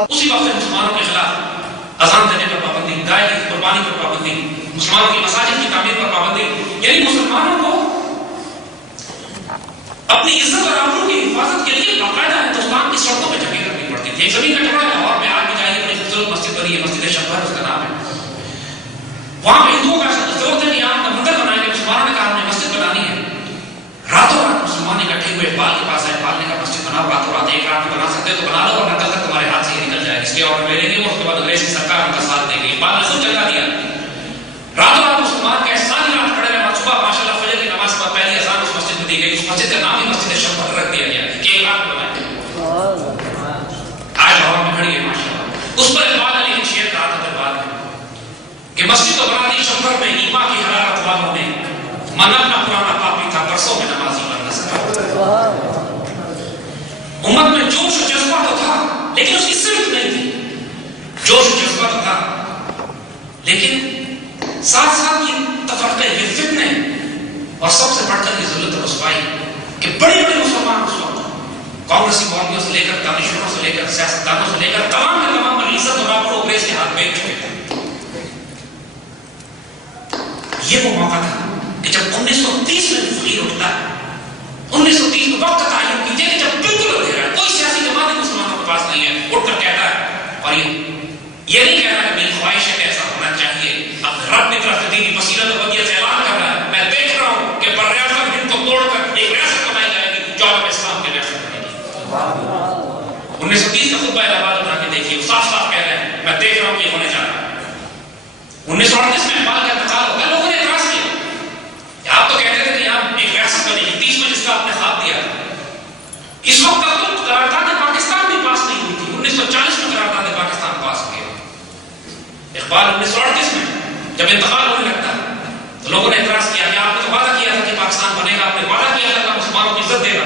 اسی وقت مسلمانوں کے خلاف اذان دینے پر پابندی، گائے کی قربانی پر پابندی، مسلمانوں کی مساجد کی تعمیر پر پابندی، یعنی مسلمانوں کو اپنی عزت اور آبرو کی حفاظت کے لیے باقاعدہ ہندوستان کی سڑکوں پہ جگہ کرنی پڑتی تھی. ایک زمین کا ٹکڑا لاہور میں آج بھی جائیے، بڑی خوبصورت مسجد بنی ہے، مسجد شبیر اس کا نام ہے. وہاں پہ ہندوؤں کا زور تھا کہ آپ کا مندر بنائیں گے. مسلمانوں نے کہا ہم نے مسجد بنانی ہے. راتوں رات مسلمان اکٹھے ہوئے اقبال کے پاس آئے، اقبال نے کہا مسجد بناؤ، راتوں رات ایک رات میں بنا سکتے تو بنا لو، ورنہ کل تک تمہارے ہاتھ سے ہی نکل جائے. اس کے اور میرے لیے اس کے بعد انگریز کی سرکار ان کا ساتھ دے گی. اقبال نے خود چلا دیا. راتوں رات مسلمان کے ساری رات کھڑے رہے. صبح ماشاء اللہ فجر کی نماز پر پہلی اذان اس مسجد میں دی گئی. اس مسجد کا نام ہی مسجد شبیر رکھ دیا گیا کہ ایک رات بنائے. آج لاہور میں کھڑی ہے ماشاء اللہ. اس پر اقبال علی نے شعر کہا تھا بعد میں کہ مسجد تو بنا دی شبیر میں، ایما کی حرارت والوں نے، من اپنا پرانا پاپی تھا برسوں میں نمازی بن نہ سکا. امت میں جوش و جذبہ تو تھا لیکن اس کی صرف نہیں تھی. جوش و جذبہ تو تھا لیکن ساتھ ساتھ یہ تفرقے، یہ فتنے اور سب سے بڑھ کر یہ ذلت و رسوائی کہ بڑے بڑے مسلمان اس وقت کانگریسی مولویوں سے لے کر دانشوروں سے لے کر سیاستدانوں سے لے کر تمام کے تمام عزت اور آبرو انگریز کے ہاتھ بیچ چکے تھے. یہ وہ موقع تھا کہ جب 1930 میں فقیر اٹھتا ہے. 1930 میں وقت تعین کیجیے کہ جب بالکل اندھیرا ہے، کوئی سیاسی جماعت مسلمانوں کے پاس نہیں ہے، اٹھ کر کہتا ہے. اور یہ نہیں کہہ رہا کہ میری خواہش ہے کہ ایسا ہونا چاہیے. اب رب کی طرف سے دینی بصیرت و ودیت سے اعلان کر رہا ہے. میں دیکھ رہا ہوں کہ برریاست ہند کو توڑ کر ایک ریاست بنائی جائے گی جو عالم اسلام کی ریاست بنے گی. 1930 کا خطبہ الہ آباد اٹھا کے دیکھیے، صاف صاف کہہ رہے ہیں میں دیکھ رہا ہوں کہ یہ ہونے جا رہا ہے. 1938 میں اقبال کا انتقال ہو گیا. لوگوں نے اعتراض کیا، آپ تو کہتے تھے کہ یہاں ایک ریاست بنے گی. 30 میں جس کا آپ نے خواب دیا، اس وقت تک تو قرارداد پاکستان بھی پاس نہیں ہوئی تھی. 1940 میں قرارداد پاکستان پاس ہو گیا. اقبال 1938 میں جب انتقال ہونے لگتا تو لوگوں نے اعتراض کیا کہ آپ نے تو وعدہ کیا تھا کہ پاکستان بنے گا، آپ نے وعدہ کیا تھا کہ مسلمانوں کی عزت دے گا،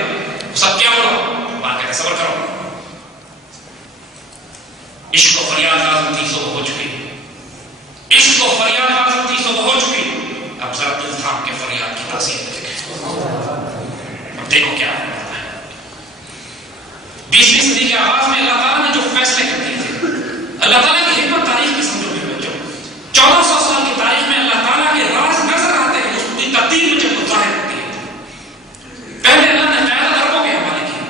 سب کیا ہوا؟ اقبال کہتے ہیں صبر کرو، عشق و فریاد اعظم تھی سو ہو چکی، عشق و فریاد اعظم تھی سو ہو چکی، اب ذرا تم تھام کے فریاد کی تاثیر دیکھیں. اب دیکھو کیا ہوتا ہے. 20ویں صدی کے آغاز میں اللہ تعالیٰ نے جو فیصلے کر دیے تھے، اللہ تعالیٰ کی حکمت تاریخ کی سمجھو گے بچوں. 1400 سال کی تاریخ میں اللہ تعالیٰ کے راز نظر آتے ہیں اس کی تبدیل میں جب ظاہر ہوتی ہے. پہلے اللہ نے قیادت عربوں کے حوالے کی.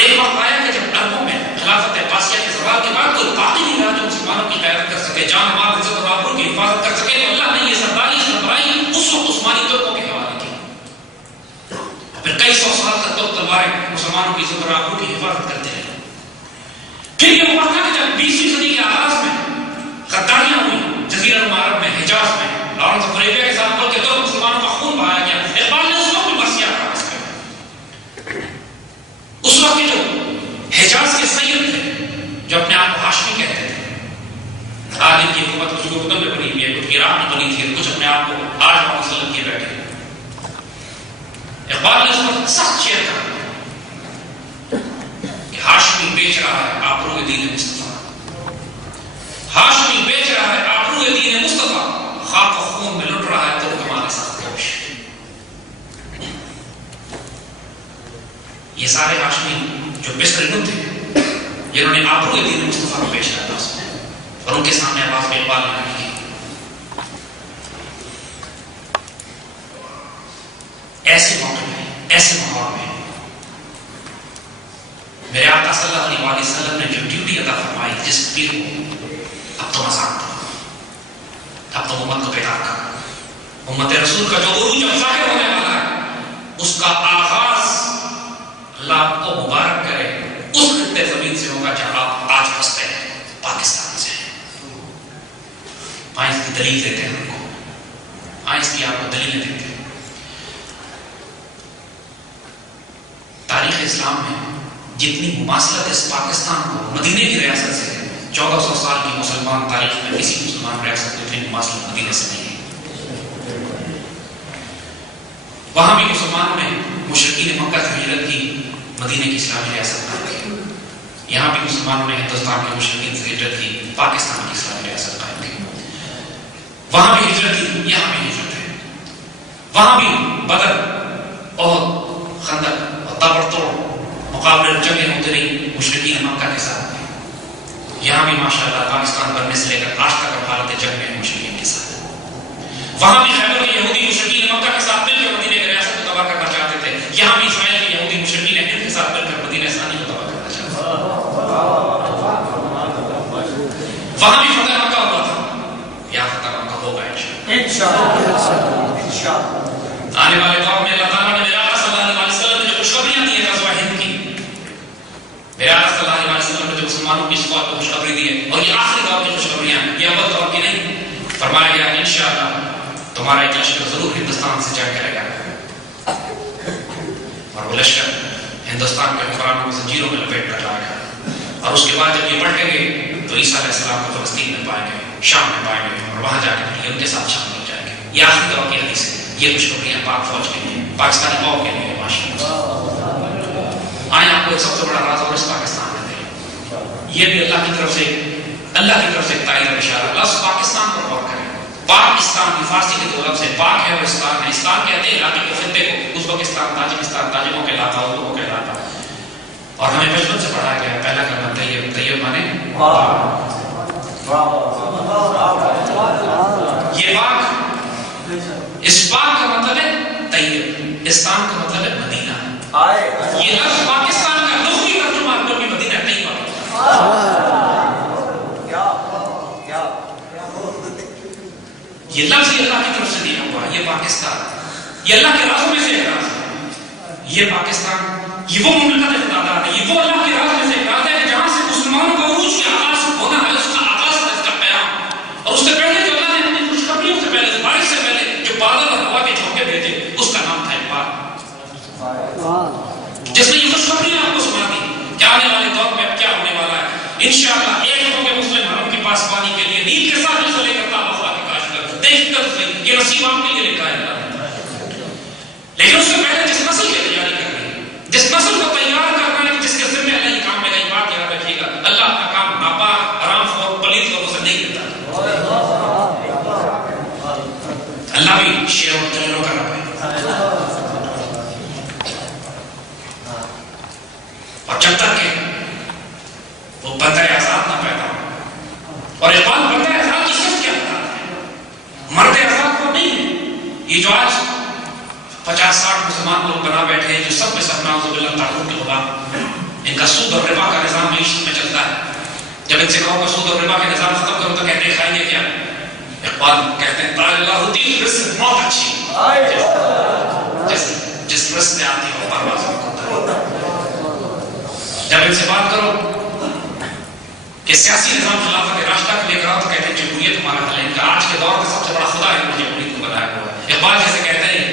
ایک وقت آیا کہ جب عربوں میں خلافت عباسیہ کے زوال کے بعد کوئی باقی نہیں رہا جو مسلمانوں کی قیادت کر سکے، جان مال عزت اور آبرو کی حفاظت کر سکے، تو اللہ نے یہ سرداری سربراہی اس وقت عثمانی ترکوں کے حوالے کی. پھر کئی سو سال تک ترک تلواریں مسلمانوں کی عزت اور آبرو کی حفاظت کرتے رہے. پھر یہ ہوا تھا کہ جب 20ویں صدی کے آغاز میں غداریاں ہوئی جزیرہ نما عرب میں، حجاز میں، لارنس آف اریبیا کے ساتھ ملک کے دو مسلمانوں کا خون بہایا گیا. اقبال نے اس وقت بھی مرثیہ کہا اس پہ. اس وقت کے جو حجاز کے سید تھے جو اپنے آپ کو ہاشمی کہتے تھے، آج ان کی حکومت کچھ اردن میں بنی ہوئی ہے، کچھ عراق میں بنی تھی، کچھ اپنے آپ کو آج محمد صلی اللہ علیہ وسلم کیے بیٹھے. اقبال نے اس وقت سخت شعر کہا کہ ہاشمی بیچ رہا ہے آبرو دین مصطفیٰ، ہاشمی بیچ رہا ہے آبرو دین مصطفیٰ، خاک و خون میں لٹ رہا ہے تو ہمارے ساتھ کوش. یہ سارے ہاشمی جو بسر تھے جنہوں نے آبرو دین مصطفیٰ کو پیش کیا اس میں، اور ان کے سامنے آواز میں اقبال نے کی. ایسے موقع میں، ایسے ماحول میں میرے آقا صلی اللہ علیہ وسلم نے جو ڈیوٹی عطا فرمائی جس پیر کو، اب تو مذاق تھا، اب تو امت کو بیدار کر. امت رسول کا جو عروج اب ظاہر ہونے والا ہے اس کا آغاز اللہ آپ کو مبارک کرے اس خطے زمین سے ہوگا جہاں آپ آج بستے ہیں، پاکستان سے. آئیں اس کی دلیل دیتے ہیں ہم کو، آئیں اس کی آپ کو دلیلیں دیتے ہیں. تاریخ اسلام میں جتنی مماثلت اس پاکستان کو مدینے کی ریاست سے ہے، 1400 سال کی مسلمان تاریخ میں کسی مسلمان ریاست میں اتنی مماثلت مدینے سے نہیں ہے. وہاں بھی مسلمانوں نے مشرکین مکہ سے ہجرت کی، مدینے کی اسلامی ریاست قائم کی. یہاں بھی مسلمانوں نے ہندوستان کے مشرکین سے ہجرت کی، پاکستان کی اسلامی ریاست قائم کی. وہاں بھی ہجرت کی، یہاں بھی ہجرت ہے. وہاں بھی بدر، احد، خندق اور تابر توڑ مقابلہ جنگیں ہوتی رہی مشرکین مکہ کے ساتھ. یہاں بھی ماشاءاللہ پاکستان بننے سے لے کر آج تک اب حالت جنگ میں مشرکین کے ساتھ. وہاں بھی خیبر کے یہودی مشرکین مکہ کے ساتھ مل کر مدینہ کی ریاست کو تباہ کرنا چاہتے تھے. یہاں بھی اسرائیل کے یہودی مشرکین ہند کے ساتھ مل کر مدینہ ثانی کو تباہ کرنا چاہتے تھے. وہاں بھی فتح مکہ ہوا تھا. یہاں فتح مکہ ہوگا انشاءاللہ. آنے والے دور میں اللہ تعالیٰ نے میرے آقا صلی اللہ علیہ وسلم نے جو خوشخبریاں دی ہیں غزوہ ہند کی, میرے آقا صلی اللہ علیہ وسلم نے جو مسلمانوں کی اس قوم کو خوشخبری دی ہے, اور یہ آخری دور کی خوشخبریاں ہیں, یہ اول دور کی نہیں. فرمایا گیا انشاءاللہ تمہارا ایک لشکر ضرور ہندوستان سے جنگ کرے گا, اور وہ لشکر ہندوستان کے حکمرانوں کو زنجیروں میں لپیٹ کر لائے گا. اور اس کے بعد جب یہ بڑھیں گے تو عیسیٰ علیہ السلام کو فلسطین میں پائیں گے, شام میں پائیں گے, اور وہاں جا کے پھر ان کے ساتھ شامل ہو جائیں گے. یہ آخری دور کی حدیث ہے. یہ خوشخبریاں پاک فوج کے لیے, پاکستانی قوم کے لیے. آئیں آپ کو ایک سب سے بڑا راز اور اس پاکستان میں دیں. یہ بھی اللہ کی طرف سے ایک تائید اور اشارہ. لفظ پاکستان پر غور کریں. پاکستان کی فارسی کے دو لفظ ہے, پاک ہے اور استان ہے. استان کہتے ہیں علاقے کو, خطے کو. ازبکستان, تاجکستان, تاجکوں کے علاقہ, اردوؤں کے علاقہ. اور ہمیں بچپن سے پڑھایا گیا پہلا کلمہ طیب. طیب مانے یہ پاک, اس پاک کا مطلب ہے طیب, استان کا مطلب ہے مدینہ. یہ لفظ پاکستان کا لغوی ترجمہ جو بھی مدینہ طیبہ. یہ لفظ یہ اللہ کی طرف سے دیا ہوا ہے. یہ پاکستان, یہ اللہ کے رازوں میں سے ایک راز ہے. یہ پاکستان, یہ وہ مملکت خدادار ہے, یہ وہ اللہ کے راز میں سے ایک راز ہے کہ جہاں سے مسلمانوں کا عروج کا آغاز ہونا ہے, اس کا آغاز ہے, اس کا قیام. اور اس سے پہلے جو اللہ نے اپنی خوشخبریوں سے پہلے, بارش سے پہلے جو بادل اور ہوا کے جھونکے بھیجے, اس کا نام تھا اقبال, جس نے یہ خوشخبریاں آپ کو سنا دی کہ آنے والے دور میں اب کیا ہونے والا ہے. انشاءاللہ ایک ہوں گے مسلم حرم کے پاس پانی کے لیے, نیل کے ساتھ جو لے کر تابوفا کے کاش کر دیکھ کر صحیح, یہ نصیب آپ کے لیے لکھا ہے اللہ نے. لیکن اس سے پہلے جس نسل کی تیاری کر رہی ہے, جس نسل کو تیار کرنا ہے, جس کے ذمہ اللہ یہ کام میرا, یہ بات یاد رکھیے گا, اللہ کا کام ناپاک, حرام خور, پلیت لوگوں سے نہیں کرتا. اللہ بھی شیروں اور جلیلوں کا رب ہے. اور جب تک کہ وہ بندہ آزاد نہ پیدا ہو, اور اقبال بندہ آزاد کی صرف کیا بتا ہے, مرد آزاد کو نہیں ہے. یہ جو آج 50-60 مسلمان لوگ بنا بیٹھے ہیں, جو سب میں سب نعوذ باللہ تعلق کے غلام, ان کا سود اور ربا کا نظام معیشت میں چلتا ہے. جب ان سے کہو کہ سود اور ربا کے نظام ختم کرو تو کہتے ہیں کھائیں گے کیا. اقبال کہتے ہیں تاج اللہ ہوتی رزق موت اچھی, جس رزق میں آتی ہو پرواز ہوتا. جب ان سے بات کرو کہ سیاسی نظام خلافت راشدہ کو لے کر آؤ تو کہتے ہیں جمہوریت ہمارا حل ہے. ان کا آج کے دور کا سب سے بڑا خدا ہے جو جمہوریت کو بنایا ہوا ہے. اقبال جیسے کہتے ہیں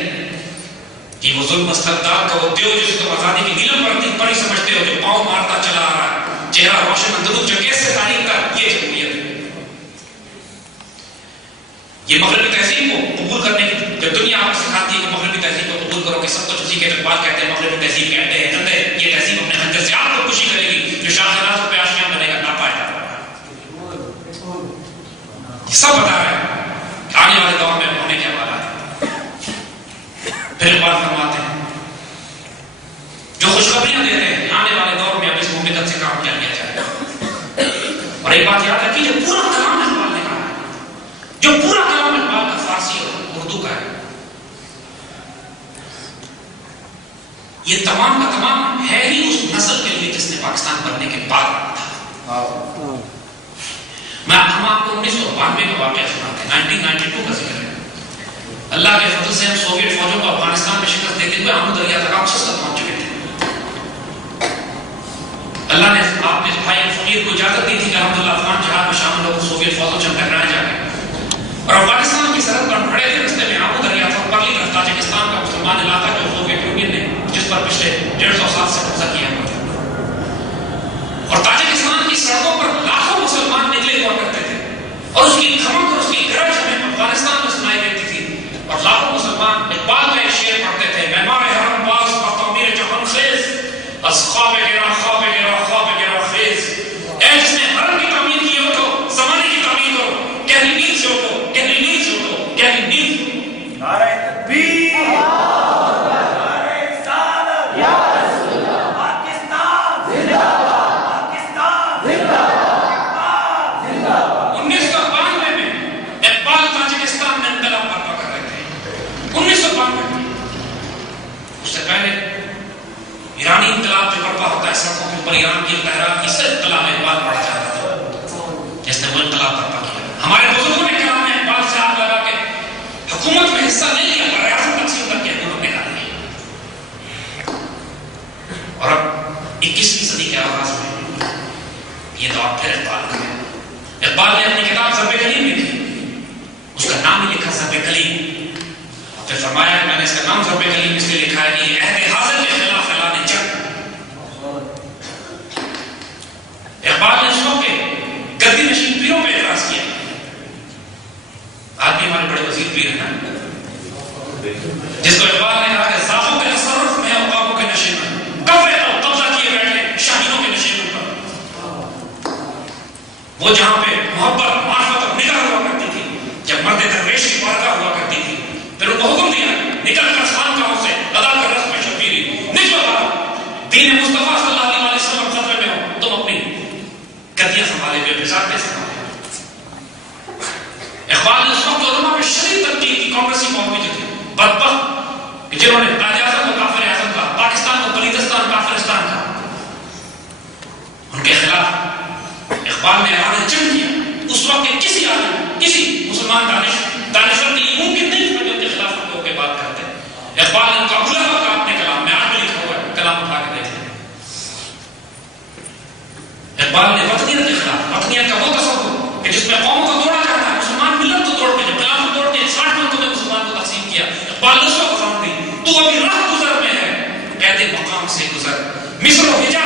کہ وہ ظلم استبداد کا وہ دیو جس کو آزادی کی نیلم پری سمجھتے ہو, جو پاؤں مارتا چلا آ رہا ہے, چہرہ روشن اندرون جو کیسے تاریخ کا, یہ جمہوریت ہے. یہ مغربی تہذیب کو قبول کرنے کی, جب دنیا آپ کو سکھاتی ہے کہ مغربی تہذیب کو قبول کرو کہ سب کچھ اسی کے اقبال کہتے ہیں مغربی تہذیب کے انڈے ہیں گندے, یہ تہذیب اپنے خنجر سے آپ کو خوشی کرے گی, جو شاہ ناز پہ آشیاں بنے گا نہ پائے گا. یہ سب بتا رہے ہیں کہ آنے والے دور میں ہونے کیا والا ہے. پھر بات فرماتے ہیں جو خوشخبریاں دیتے ہیں آنے والے دور میں اب اس مملکت سے کام کیا جائے گا. اور ایک بات یاد رکھیے, جو پورا کلام اقبال نے کہا ہے, جو پورا کلام اقبال کا فارسی اور اردو کا ہے, یہ تمام کا تمام ہے ہی اس نسل کے لیے جس نے پاکستان بننے کے بعد تھا. ہم آپ کو 1992 کا واقعہ سناتے ہیں, 1992 کا ذکر ہے. اللہ کے فضل سے ہم سوویت فوجوں کو افغانستان میں شکست دیتے ہوئے آمو دریا تک آپ سست پہنچ چکے تھے. اللہ نے آپ نے بھائی فقیر کو اجازت دی تھی کہ الحمدللہ افغان جہاد میں شامل ہو سوویت فوجوں سے ٹکرائے جا کے, اور افغانستان کی سرحد پر کھڑے تھے. رستے میں آمو دریا تھا, پرلی طرف تاجکستان کا مسلمان علاقہ جو سوویت یونین نے جس پر پچھلے 150 سال سے قبضہ کیا ہوا تھا. اور تاجکستان کی سڑکوں پر لاکھوں مسلمان نکلے ہوا کرتے تھے, اور اس کی دھمک اور اس کی گرج ہمیں افغانستان میں سنائی دیتی تھی. اور لاکھوں مسلمان اقبال کا ایک شعر پڑھتے تھے, معمار حرم باز و تعمیر جہان خیز, از خواب گرا خواب گرا خواب گرا خیز. اے جس نے حرم کی تعمیر کی ہو تو زمانے کی تعمیر کرو, گہری نیند سے اٹھو, گہری نیند سے اٹھو, گہری نیند سے اٹھو. نعرہ تکبیر, نعرہ رسالت, یا رسول اللہ, پاکستان کی التحرا کی صرف کلام اقبال پڑھا جاتا تھا جس نے وہ انقلاب برپا کیا. ہمارے بزرگوں نے کلام اقبال سے آگ لگا کے حکومت میں حصہ نہیں لیا پر ریاست تقسیم کر کے حکومت نکال لی. اور اب 21ویں صدی کے آغاز میں یہ دور پھر اقبال کا ہے. اقبال نے اپنی کتاب ضرب کلیم لکھی, اس کا نام ہی لکھا ضرب کلیم. پھر فرمایا کہ میں نے اس کا نام ضرب کلیم اس لیے لکھا ہے کہ یہ عہد حاضر کے خلاف اعلان جنگ. اقبال نے اس وقت کے گدی نشین پیروں پہ اعتراض کیا. آج بھی ہمارے بڑے وزیر پیر ہیں جس کو اقبال نے کہا کہ ذاتوں کے تصرف میں اوقافوں کے نشے میں قبضہ کیے بیٹھے شاہینوں کے نشے پر. وہ جہاں پہ محبت معرفت اور نگاہ ہوا کرتی تھی, جب مرد درویش کی بارگاہ ہوا کرتی تھی, پھر ان کو حکم دیا نکل کر خانقاہوں سے ادا کر رسم شبیری نکلو باہر, دین مصطفیٰ صلی اللہ علیہ وسلم خطرے میں ہو, تم اپنی گدیاں سنبھالے ہوئے بزارتیں سنبھالے. اقبال نے اس وقت علماء میں شدید تنقید کی. کانگریسی قومی جو تھی بدبخت کہ جنہوں نے قائد-اعظم کو کافر اعظم کہا, پاکستان کو بلیدستان کافرستان کہا, ان کے خلاف اقبال نے اعلان جنگ کیا. اس وقت کے کسی عالم, کسی مسلمان دانشور کے لیے ممکن نہیں تھا کہ ان کے خلاف ہو کے بات کرتے. اقبال نے ان کا اگلا وقت اپنے کلام میں آج بھی لکھا ہوا ہے, کلام اٹھا کے دیکھیں. اقبال نے وطنیت کے خلاف, وطنیت کا وہ تصور کہ جس میں قوموں کو توڑا جاتا ہے, مسلمان ملت کو توڑ کے, جب خلاف کو توڑ کے 60 ملکوں میں مسلمان کو تقسیم کیا, اقبال نے اس کو پسند دی. تو ابھی راہ گزر میں ہے, کہتے مقام سے گزر, مصر و حجاز